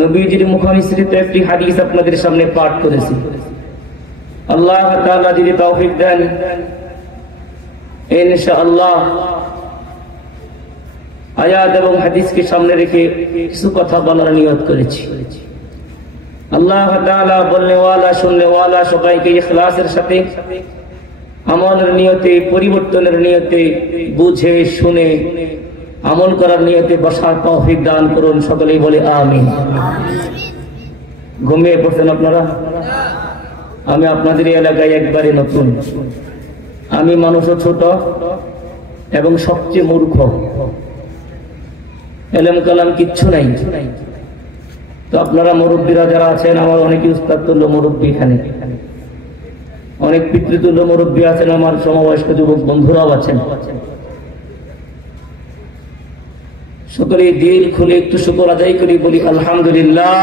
নবীজির মুখনিসৃত একটি হাদিস আপনাদের সামনে পাঠ করেছি। আল্লাহ তাআলা যদি তৌফিক দেন ইনশাআল্লাহ আয়াত এবং হাদিসকে সামনে রেখে কিছু কথা বলার নিয়ত করেছি। আল্লাহ তাআলা বলনে ওয়ালা শুননে ওয়ালা সবাইকে ইখলাসের সাথে আমলের নিয়তে, পরিবর্তনের নিয়তে, বুঝে শুনে আমল করার নিয়তে বসার তৌফিক দান করুন। সকলেই বলে আমিন। ঘুমিয়ে পড়ছেন আপনারা? আমি আপনাদের এলাকায় একবারে নতুন। আমি মানুষও ছোট এবং সবচেয়ে মূর্খ, এলেম কালাম কিচ্ছু নাই। তো আপনারা মুরব্বীরা যারা আছেন, আমার অনেক উস্তাদ তুল্য মুরব্বী, এখানে অনেক পিতৃতুল্য মুরব্বী আছেন, আমার সমবয়স্ক যুবক বন্ধুরাও আছেন। সকলে দিল খুলে একটু শুকর আদায় করি, বলি আলহামদুলিল্লাহ।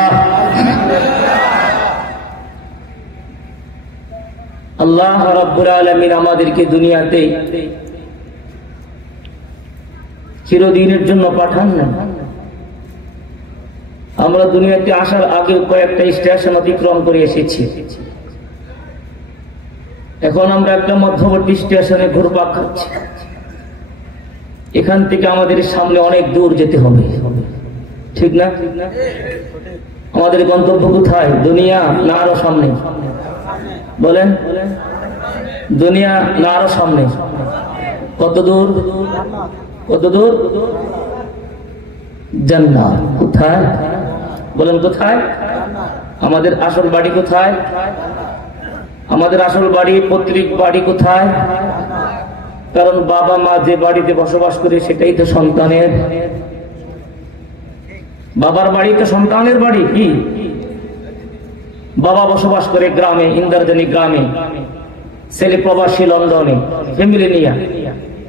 আল্লাহ রাব্বুল আলামিন আমাদেরকে দুনিয়াতে চিরদিনের জন্য পাঠান না। আমরা দুনিয়াতে আসার আগে কয়েকটা স্টেশন অতিক্রম করে এসেছি। এখন আমরা একটা মধ্যবর্তী স্টেশনে ঘুরপাক খাচ্ছি। এখান থেকে আমাদের সামনে অনেক দূর যেতে হবে, ঠিক না? আমাদের গন্তব্য কোথায়? দুনিয়া না আরো সামনে? বলেন, দুনিয়া না আরো সামনে? কত দূর? কত দূর? জান্নাত। কোথায়? বলেন কোথায়? আমাদের আসল বাড়ি কোথায়? আমাদের আসল বাড়ি, পৈতৃক বাড়ি কোথায়? কারণ বাবা মা যে বাড়িতে বসবাস করে সেটাই তো সন্তানের। বাবার বাড়ি তো সন্তানের বাড়ি। কি বাবা বসবাস করে গ্রামে, ইন্দারজানি গ্রামে, ছেলে প্রবাসী লন্ডনে ফ্যামিলি নিয়ে,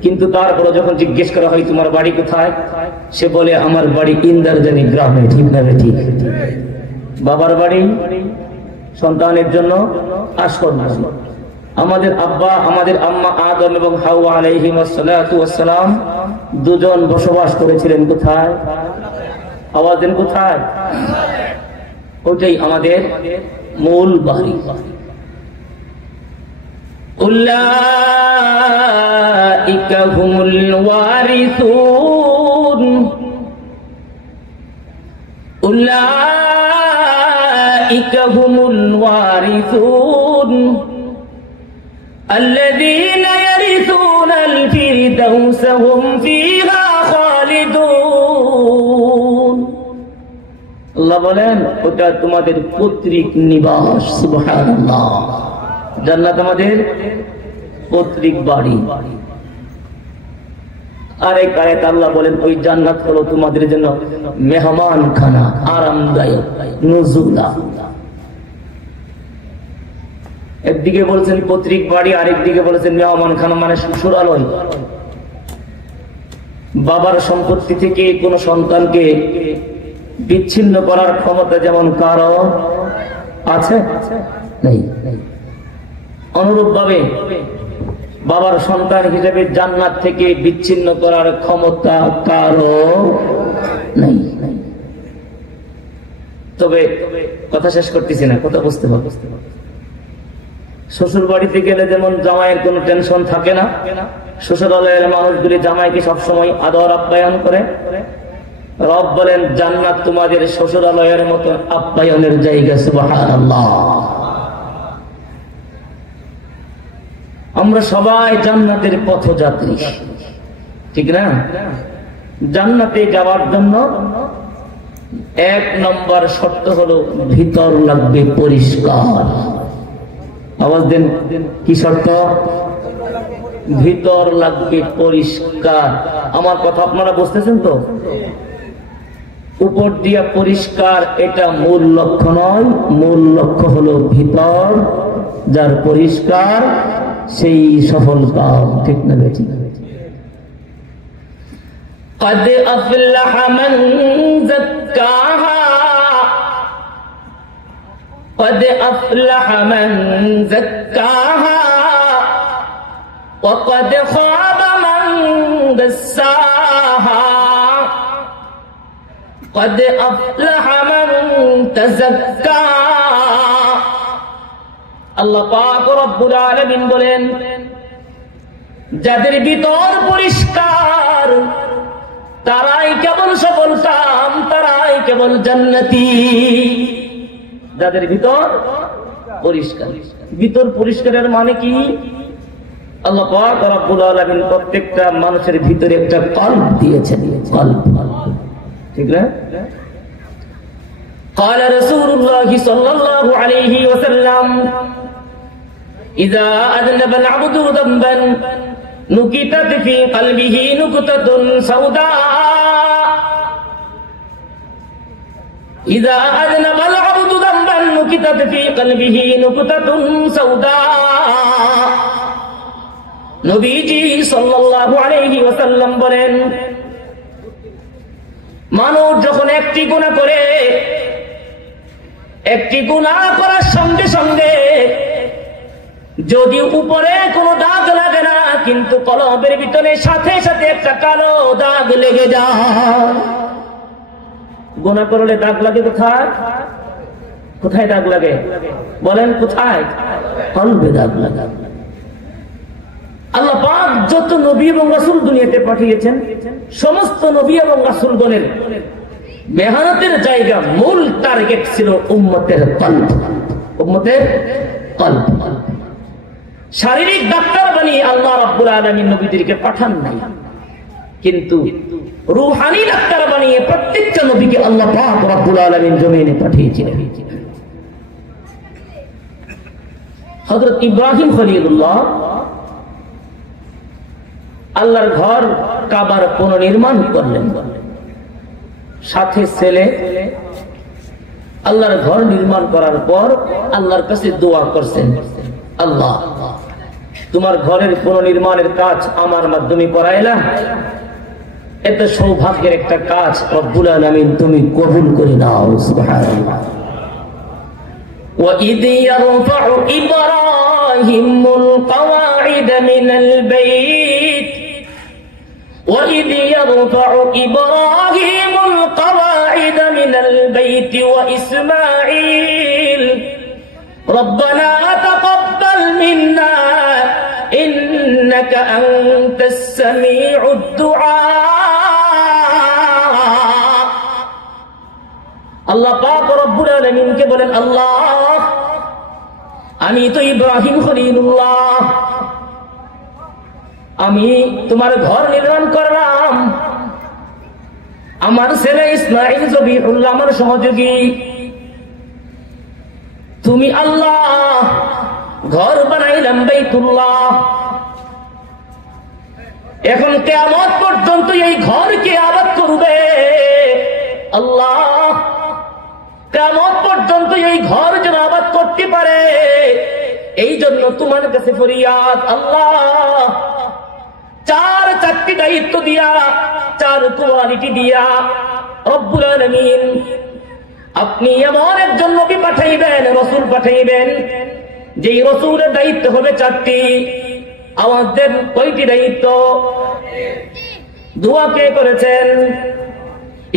কিন্তু তারপরে যখন জিজ্ঞেস করা হয় তোমার বাড়ি কোথায়, সে বলে আমার বাড়ি ইন্দারজানি গ্রামে। ঠিক না? ঠিক। বাবার বাড়ি সন্তানের জন্য আসল। আমাদের আব্বা, আমাদের আম্মা আদম এবং হাওয়া আলাইহিস সালাতু ওয়াস সালাম দুজন বসবাস করেছিলেন কোথায়? আওয়াজ দেন, কোথায়? ওটাই আমাদের মূল বাড়ি। উলাইকা হুমুল ওয়ারিসুন, উলাইকা হুমুল ওয়ারিসুন الذين يرثون الفردوس هم فيها خالدون। আল্লাহ বলেন ওটা তোমাদের পৈতৃক নিবাস। সুবহানাল্লাহ। জান্নাত আমাদের পৈতৃক বাড়ি। আরেক আয়াত আল্লাহ বলেন ওই জান্নাত হলো তোমাদের জন্য মেহমানখানা, আরামদায়ক, নুজুলা। একদিকে বলছেন পৈতৃক বাড়ি, আরেকদিকে বলেছেন মেহমানখানা, মানে শ্বশুরালয়। বাবার সম্পত্তি থেকে কোন সন্তানকে বিচ্ছিন্ন করার ক্ষমতা যেমন কারো আছে? নেই। অনুরূপ ভাবে বাবার সন্তান হিসেবে জান্নাত থেকে বিচ্ছিন্ন করার ক্ষমতা কারো নেই। তবে কথা শেষ করতেছি না, কথা বুঝতে হবে। শ্বশুর বাড়িতে গেলে যেমন জামাইয়ের কোনো টেনশন থাকে না, শ্বশুরালয়ের মানুষগুলি জামাইকে সবসময় আদর আপ্যায়ন করে। রব বলেন জান্নাত তোমাদের শ্বশুরালয়ের মতো আপ্যায়নের জায়গা। সুবহানাল্লাহ। আমরা সবাই জান্নাতের পথযাত্রী, ঠিক না? জান্নাতে যাওয়ার জন্য এক নম্বর শর্ত হলো ভিতর লাগবে পরিষ্কার। আওয়াজ দেন, কি শর্ত? ভিতর লাগবে পরিষ্কার। আমার কথা আপনারা বুঝতেছেন তো? উপর দিয়া পরিষ্কার এটা মূল লক্ষ্য নয়, মূল লক্ষ্য হলো ভিতর যার পরিষ্কার সেই সফল কাম। ঠিক না? ঠিক। قد أفلح من زكاها قد أفلح من زكاها وقد خاب من دساها قد أفلح من তাযাক্কা। আল্লাহ পাক রব্বুল আলামিন বলেন, যাদের ভিতর পরিষ্কার তারাই কেবল সফল কাম, তারাই কেবল জান্নাতি। যাদের ভিতর পরিষ্কার, ভিতর পরিষ্কারের মানে কি? আল্লাহ পাক রব্বুল আলামিন প্রত্যেকটা মানুষের ভিতরে একটা কলব দিয়েছেন, কলব, ঠিক না? قال رسول الله صلى الله عليه وسلم إذا أذنب العبد ذنبا نكتت في قلبه نكتة سوداء إذا أذنب العبد ذنبا نكتت في قلبه نكتة سوداء। নবীজি সাল্লাল্লাহু আলাইহি ওয়াসাল্লাম বলেন, মানুষ যখন একটি গুনাহ করে, একটি গুনাহ করার সঙ্গে সঙ্গে যদি উপরে কোনো দাগ লাগে না, কিন্তু কলবের ভিতরে সাথে সাথে একটা কালো দাগ লেগে যায়। গুনাহ করলে দাগ লাগে কোথায়? কোথায় দাগ লাগে বলেন? কোথায়? কলবে দাগ লাগে। আল্লাহ পাক যত নবী এবং রাসূল দুনিয়াতে পাঠিয়েছেন, সমস্ত নবী এবং রাসূলগণের মেহনতের জায়গা, মূল টার্গেট ছিল উম্মতের কলব, উম্মতের কলব। শারীরিক ডাক্তার বানিয়ে আল্লাহ রাব্বুল আলামিন নবীদেরকে পাঠান নাই, কিন্তু রূহানি ডাক্তার বানিয়ে প্রত্যেকটা নবীকে আল্লাহ পাক রাব্বুল আলামিন জমিনে পাঠিয়েছিলেন। হযরত ইব্রাহিম খলিলুল্লাহ আল্লাহর ঘর কাবার পুনর্নির্মাণ করলেন, সাথে ছেলে। আল্লাহর ঘর নির্মাণ করার পর আল্লাহর কাছে দোয়া করছেন, আল্লাহ তোমার ঘরের পুনর্নির্মাণের কাজ আমার মাধ্যমে করাইলা, এত সৌভাগ্যের একটা কাজ রব্বুল আলামিন তুমি কবুল করে নাও। সুবহানাল্লাহ। وَإِذْ يَرْفَعُ إِبْرَاهِيمُ الْقَوَاعِدَ مِنَ الْبَيْتِ وَإِذْ يَرْفَعُ إِبْرَاهِيمُ الْقَوَاعِدَ مِنَ الْبَيْتِ وَإِسْمَاعِيلُ رَبَّنَا تَقَبَّلْ مِنَّا إِنَّكَ أَنْتَ السَّمِيعُ الدُّعَاء। আল্লাহ পাক রব্বুল আলামিন কে বলেন, আল্লাহ আমি তো ইব্রাহিম খলিলুল্লাহ, আমি তোমার ঘর নির্মাণ করলাম, আমার ছেলে ইসমাঈল জবিহুল্লাহ আমার সহযোগী, তুমি আল্লাহ ঘর বানাইলাম বাইতুল্লাহ। এখন কিয়ামত পর্যন্ত এই ঘরকে আবাদ করবে আল্লাহ, কিয়ামত পর্যন্ত এই ঘর যেন আবাদ করতে পারে, এই জন্য তোমার কাছে ফরিয়াদ। আল্লাহ চারটি দায়িত্ব দিয়া, চার কোয়ালিটি দিয়া রব্বুল আলামিন আপনি এমন একজন নবী পাঠাইবেন, রাসূল পাঠাইবেন, যেই রাসূলের দায়িত্ব হবে চারটি। আমাদের কয়টি দায়িত্ব? দোয়া কে করেছেন?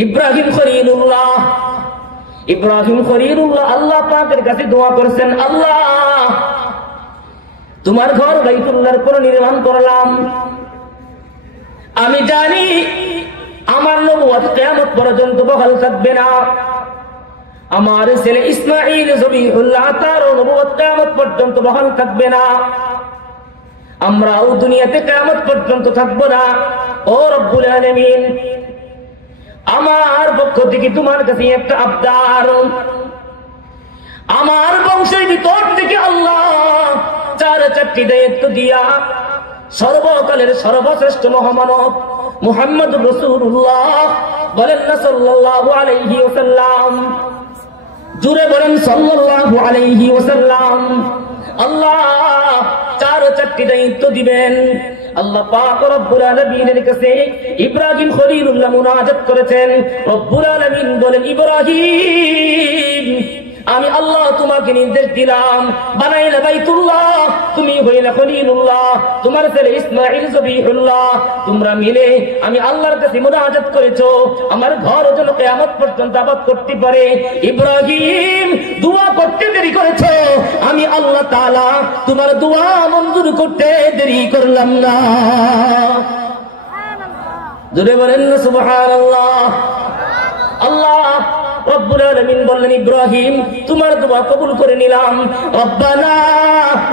ইব্রাহিম খলিলুল্লাহ। ইব্রাহিম খলিলুল্লাহ আল্লাহ পাকের কাছে দোয়া করেছেন, আল্লাহ তোমার ঘর বাইতুল্লাহর পুনঃ নির্মাণ করলাম, আমি জানি আমার নবুয়ত কিয়ামত পর্যন্ত বহাল থাকবে না, আমার ছেলে ইসমাঈল জবিহুল্লাহ তার নবুয়ত কিয়ামত পর্যন্ত বহাল থাকবে না, আমরাও দুনিয়াতে কিয়ামত পর্যন্ত থাকবো না। ও রব্বুল আলামিন, আমার পক্ষ থেকে তোমার কাছে একটা আবদার, আমার বংশের ভিতর থেকে আল্লাহ চারটি দায়িত্ব দিয়া সর্বকালের সর্বশ্রেষ্ঠ মহামানব মুহাম্মদুর রাসূলুল্লাহ বলেন না সাল্লাল্লাহু আলাইহি ওয়াসাল্লাম, জুড়ে বলেন সাল্লাল্লাহু আলাইহি ওয়াসাল্লাম, আল্লাহ চারটি দায়িত্ব দিবেন। আল্লাহ পাক রব্বুল আলামিনের কাছে ইব্রাহিম খলিলুল্লাহ মুনাজাত করেছেন। রব্বুল আলামিন বলেন, ইব্রাহিম আমি আল্লাহ তোমাকে নির্দেশ দিলাম, বানাইলা বাইতুল্লাহ, তুমি হইলা খলিলুল্লাহ, তোমার ছেলে ইসমাঈল জবিহুল্লাহ, তোমরা মিলে আমি আল্লাহর কাছে মুনাজাত করেছো আমার ঘর যেন কিয়ামত পর্যন্ত আবাদ করতে পারে। ইব্রাহিম দোয়া করতে দেরি করেছো, আমি আল্লাহ তাআলা তোমার দোয়া মঞ্জুর করতে দেরি করলাম না। জোরে বলেন না সুবহানাল্লাহ। আল্লাহ রব্বুল আলামিন বললেন, ইব্রাহিম তোমার দোয়া কবুল করে নিলাম। রব্বানা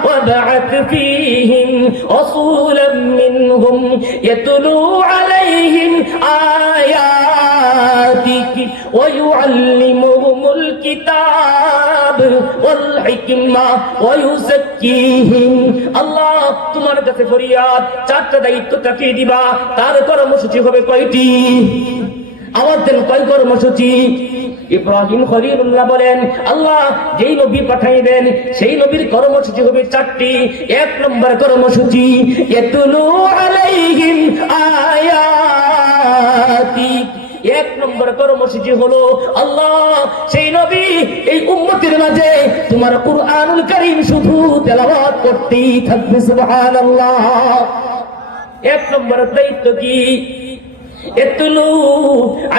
ওয়াবআথ ফীহিম রাসূলাম মিনহুম ইয়াতলু আলাইহিম আয়াতিক ওয়া ইউআল্লিমুহুমুল কিতাব ওয়াল হিকমা ওয়া ইউযাক্কিহিম। আল্লাহ তোমার কাছে ফরিয়াদ, চারটা দায়িত্ব তাকে দিবা, তার কর্মসূচি হবে কয়টি? আওয়াজ দেন, কয় কর্মসূচি? ইব্রাহিম খলিলুল্লাহ বলেন, আল্লাহ যেই নবী পাঠাইবেন সেই নবীর কর্মসূচি হবে চারটি। এক নম্বর কর্মসূচি ইয়াতলু আলাইহিম আয়াতি, এক নম্বর কর্মসূচি হলো আল্লাহ সেই নবী এই উম্মতের মাঝে তোমার কুরআনুল কারীম শুধু তেলাওয়াত করতেই থাকবে। সুবহানাল্লাহ। এক নম্বর দায়িত্ব কি? ইতলু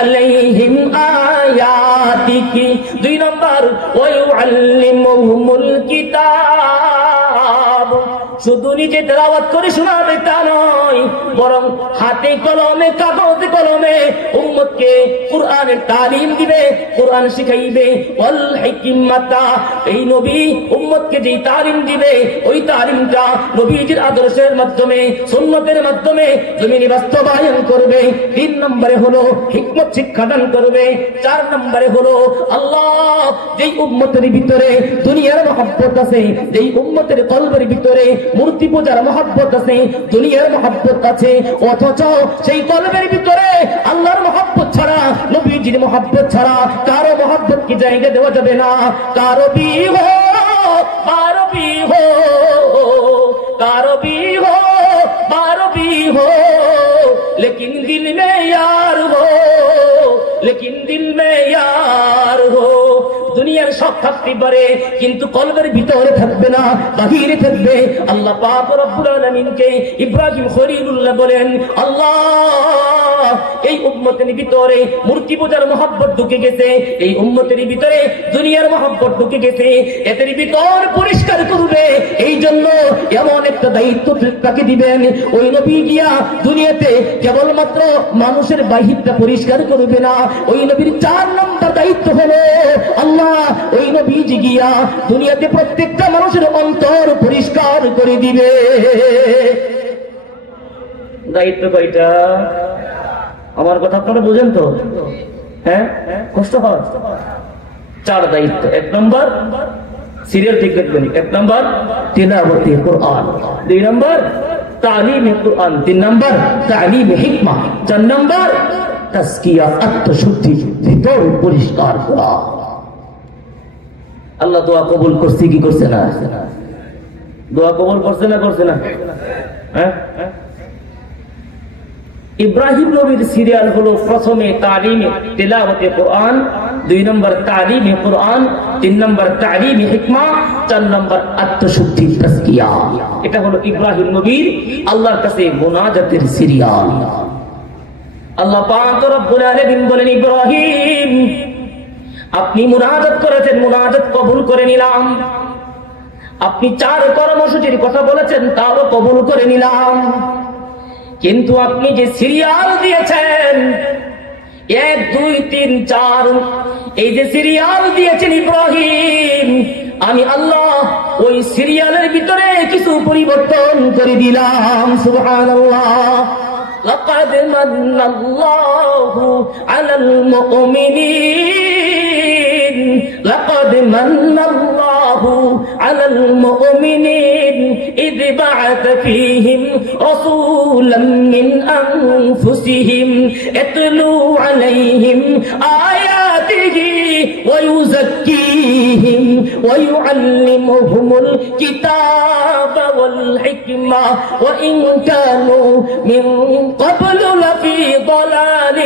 আলাইহিম আয়াতিকি। দুই নম্বর ওয়া ইউআল্লিমুহুমুল কিতাব, শুধু নিজে তেলাওয়াত করে শোনাবে তা নয়, বরং হাতে কলমে কাগজে কলমে উম্মতকে কুরআনের তালিম দিবে, কুরআন শিখাইবে। ওয়াল হিকমাতা, এই নবী উম্মতকে যেই তালিম দিবে ওই তালিমটা নবীজির আদর্শের মাধ্যমে সুন্নতের মাধ্যমে জমিনে বাস্তবায়ন করবে। তিন নম্বরে হলো হিকমত শিক্ষাদান করবে। চার নম্বরে হলো আল্লাহ যেই উম্মতের ভিতরে দুনিয়ার মহব্বত আছে, যেই উম্মতের কলবের ভিতরে মূর্তি পূজার মহব্বত আছে, দুনিয়ার মহব্বত আছে, অথচ সেই কলবের ভিতরে আল্লাহর মহব্বত ছাড়া নবীজির মহব্বত ছাড়া কারো মহব্বত কি জায়গা দেওয়া যাবে না। কারো বি হো বারো বি হো, কারো বি হো বারো বি হো, लेकिन दिल में यार हो, लेकिन दिल में यार हो। দুনিয়ার সব থাকতে পারে কিন্তু কলবের ভিতরে থাকবে না, বাহিরে থাকবে। আল্লাহ পাক রব্বুল আলামিনকে ইব্রাহিম খলিলুল্লাহ বলেন, আল্লাহ এই উম্মতের ভিতরে মূর্তি পূজার মহব্বত ঢুকে গেছে, এই উম্মতের ভিতরে দুনিয়ার মহব্বত ঢুকে গেছে, এদের ভিতর পরিষ্কার করবে। এই জন্য এমন একটা দায়িত্ব তাকে দিবেন, ওই নবী গিয়া দুনিয়াতে কেবলমাত্র মানুষের বাহিরটা পরিষ্কার করবে না, ওই নবীর 4 নম্বর দায়িত্ব হলো আল্লাহ ওই নবীজি গিয়া দুনিয়াতে প্রত্যেকটা মানুষের অন্তর পরিষ্কার করে দিবে। দায়িত্ব কয়টা? আমার কথা আপনারা বুঝেন তো? হ্যাঁ, কষ্ট হয়। 4 দায়িত্ব। 1 নম্বর সিরিয়াল ঠিক রাখবেন, 1 নম্বর তিলাওয়াতে কুরআন, 2 নম্বর তালিমে কুরআন, 3 নম্বর তালিমে হিকমা, 4 নম্বর তাজকিয়া আত্মশুদ্ধি, ভিতর পরিষ্কার করা। আল্লাহ দোয়া কবুল করছে কি করছে না? দোয়া কবুল করছে না করছে না? হ্যাঁ, ইব্রাহিম নবীর সিরিয়াল হলো প্রথমে তালিমে তিলাওয়াতে কুরআন, 2 নম্বর তালিমে কুরআন, 3 নম্বর তালিমে হিকমা, 4 নম্বর আত্মশুদ্ধি তাজকিয়া। এটা হলো ইব্রাহিম নবীর আল্লাহর কাছে মুনাজাতের সিরিয়াল। আল্লাহ পাক রব্বুল আলামিন বলেন, ইব্রাহিম আপনি মুনাজাত করেছেন, মুনাজাত কবুল করে নিলাম। আপনি 4 কর্মসূচির কথা বলেছেন, তাও কবুল করে নিলাম। কিন্তু আপনি যে সিরিয়াল দিয়েছেন 1 2 3 4, এই যে সিরিয়াল দিয়েছেন ইব্রাহিম, আমি আল্লাহ ওই সিরিয়ালের ভিতরে কিছু পরিবর্তন করে দিলাম। সুবহানাল্লাহ। লাকাদ মান্নাল্লাহু আলাল মুমিনিন, লাকাদ মান্নাল্লাহু আলাল মুমিনিন ইয বা'আথা ফীহিম রাসূলাম মিন আনফুসিহিম ইয়াতলু আলাইহিম আয়াতিহি ওয়া ইউযাক্কি يزكيهم ويعلمهم الكتاب والحكمة وإن كانوا من قبل لفي ضلال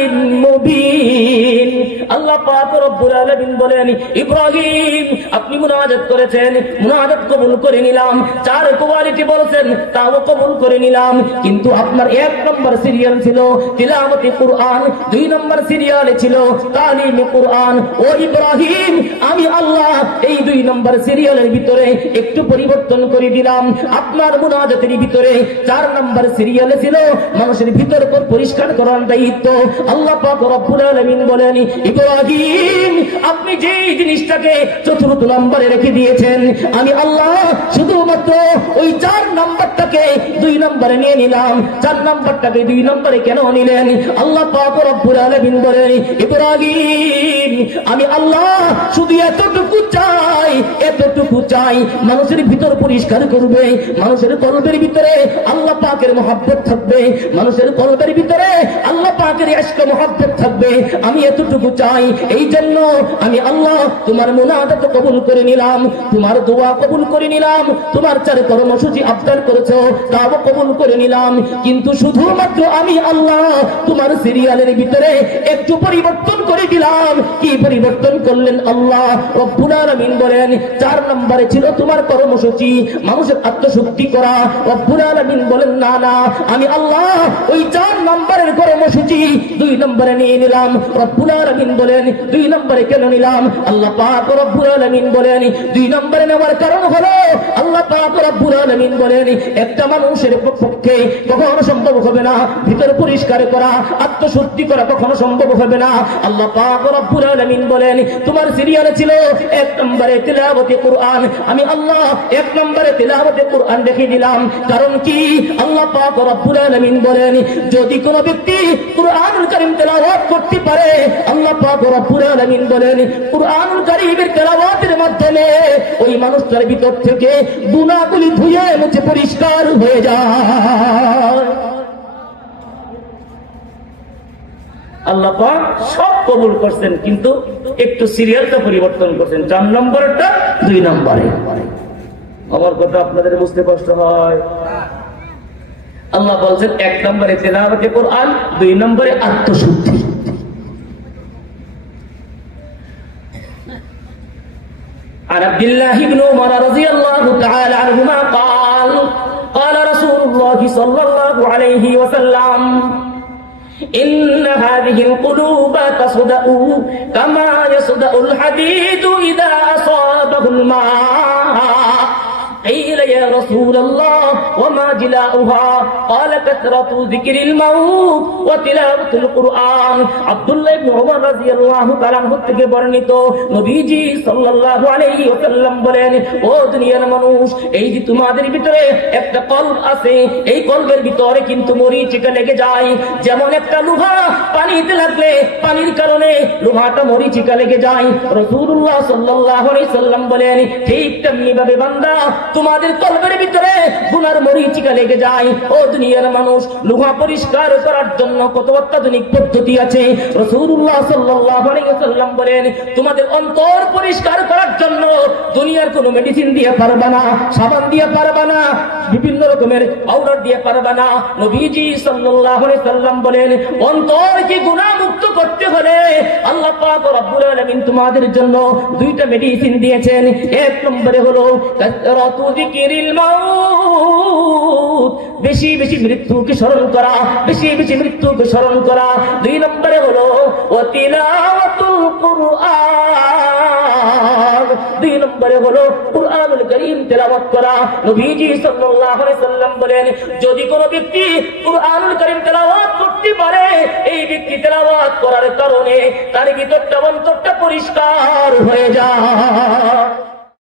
مبين আল্লাহ পাক রব্বুল আলামিন বলেন ইব্রাহিম আপনি মুনাজাত করেছেন, মুনাজাত কবুল করে নিলাম, 4 কোয়ালিটি বলেছেন তাও কবুল করে নিলাম, কিন্তু আপনার 1 নম্বর সিরিয়াল ছিল তিলাওয়াতে কুরআন, 2 নম্বর সিরিয়ালে ছিল তালিমে কুরআন। ও ইব্রাহিম আমি আল্লাহ এই 2 নম্বর সিরিয়ালের ভিতরে একটু পরিবর্তন করে দিলাম। আপনার মুনাজাতের ভিতরে 4 নম্বর সিরিয়ালে ছিল মানুষের ভিতর পরিষ্কার করার দায়িত্ব। আল্লাহ পাক রব্বুল আলামিন বলেন ইব্রাহিম আপনি যে জিনিসটাকে 4র্থ নম্বরে রেখে দিয়েছেন আমি আল্লাহ শুধুমাত্র ওই 4 নম্বরটাকে 2 নম্বরে নিয়ে নিলাম। 4 নম্বরটাকে 2 নম্বরে কেন নিলেন? আল্লাহ পাক রব্বুল আলামিন বলেন ইব্রাহিম আমি আল্লাহ শুধু এতটুকু চাই মানুষের ভিতর পরিষ্কার করবে, মানুষের কলবের ভিতরে আল্লাহ পাকের মহব্বত থাকবে, মানুষের কলবের ভিতরে আল্লাহ পাকের ইশক মহব্বত থাকবে। আমি এতটুকু চাই, এই জন্য আমি আল্লাহ তোমার মুনাজাত কবুল করে নিলাম, তোমার দোয়া কবুল করে নিলাম, তোমার 4 কর্মসূচি আবদার করেছো তাও কবুল করে নিলাম, কিন্তু শুধুমাত্র আমি আল্লাহ তোমার সিরিয়ালের ভিতরে একটু পরিবর্তন করে দিলাম। কি পরিবর্তন করলেন আল্লাহ রব্বুল আলামিন বলেন 4 নম্বরে ছিল তোমার কর্মসূচি মানুষের আত্মশুদ্ধি করা। রব্বুল আলামিন বলেন না না আমি আল্লাহ ওই 4 নম্বরের কর্মসূচি 2 নম্বরে নিয়ে নিলাম। রব্বুল আলামিন বলেন 2 নম্বরে কেন নিলাম? আল্লাহ পাক রব্বুল আলামিন বলেন 2 নম্বরে নেওয়ার কারণ হলো আল্লাহ পাক রব্বুল আলামিন বলেন একটা মানুষের পক্ষে কখনো সম্ভব হবে না ভিতর পরিষ্কার করা, আত্মশুদ্ধি করা কখনো সম্ভব হবে না। আল্লাহ পাক রব্বুল আলামিন বলেন তোমার সিরিয়ালে ছিল 1 নম্বরে তিলাওয়াতে কুরআন, আমি আল্লাহ 1 নম্বরে তিলাওয়াতে কুরআন রেখে দিলাম। কারণ কি? আল্লাহ পাক রব্বুল আলামিন বলেন যদি কোন ব্যক্তি কুরআনুল কারীম তেলাওয়াত করতে পারে আল্লাহ পাক রব্বুল আলামিন বলেন কুরআনুল কারীমের তেলাওয়াতের মাধ্যমে ওই মানুষটার ভিতর থেকে গুনাহগুলি ধুয়ে মুছে পরিষ্কার হয়ে যায়। আল্লাহ পাক সব কবুল করছেন, কিন্তু একটু সিরিয়ালটা পরিবর্তন করছেন, 4 নম্বরটা 2 নম্বরে। আমার কথা আপনাদের বুঝতে কষ্ট হয়? আল্লাহ বলছেন 1 নম্বরে তিলাওয়াতে কুরআন, 2 নম্বরে আত্মশুদ্ধি। عن عبد الله بن عمر رضي الله تعالى عنهما قال قال رسول الله صلى الله عليه وسلم إن هذه القلوب تصدأ كما يصدأ الحديد إذا أصابه الماء قيل يا رسول الله وما جلاؤها قال كثرة ذكر الموت وتلاوة القرآن। আব্দুল্লাহ ইবনে উমর রাদিয়াল্লাহু তাআলা আনহু থেকে বর্ণিত নবীজি সাল্লাল্লাহু আলাইহি ওয়াসাল্লাম বলেন ও দুনিয়ার মানুষ এই যে তোমাদের ভিতরে একটা কলব আছে এই কলবের ভিতরে কিন্তু মরিচিকা লেগে যায়, যেমন একটা লোহা পানিতে লাগলে পানির কারণে লোহাটা মরিচিকা লেগে যায়। রাসূলুল্লাহ সাল্লাল্লাহু আলাইহি সাল্লাম বলেন ঠিক তেমনি ভাবে বান্দা তোমাদের কলবের ভিতরে গুনার মরিচিকা লেগে যায়। ও দুনিয়ার মানুষ লোহা পরিষ্কার করার জন্য কত অত্যাধুনিক পদ্ধতি আছে। রাসূলুল্লাহ সাল্লাল্লাহু আলাইহি ওয়াসাল্লাম বলেন তোমাদের অন্তর পরিষ্কার করার জন্য দুনিয়ার কোনো মেডিসিন দিয়ে পারবা না, সাবান দিয়ে পারবা না, বিভিন্ন রকমের পাউডার দিয়ে পারবা না। নবীজি সাল্লাল্লাহু আলাইহি ওয়াসাল্লাম বলেন অন্তরকে গুনাহ মুক্ত করতে হলে আল্লাহ পাক রব্বুল আলামিন তোমাদের জন্য 2টা মেডিসিন দিয়েছেন। 1 নম্বরে হলো কাসরাতু যিকিরিল মাউত, বেশি বেশি মৃত্যুকে স্মরণ করা, বেশি বেশি মৃত্যুকে স্মরণ করা। 2 নম্বরে হলো ওয়া তিলাওয়াতুল কুরআন, 2 নম্বরে হলো কুরআনুল কারীম তেলাওয়াত করা। নবীজি সাল্লাল্লাহু আলাইহি সাল্লাম বলেন যদি কোনো ব্যক্তি কুরআনুল কারীম তেলাওয়াত করতে পারে এই ব্যক্তি তেলাওয়াত করার কারণে তার ভিতরটা অন্তরটা পরিষ্কার হয়ে যায়।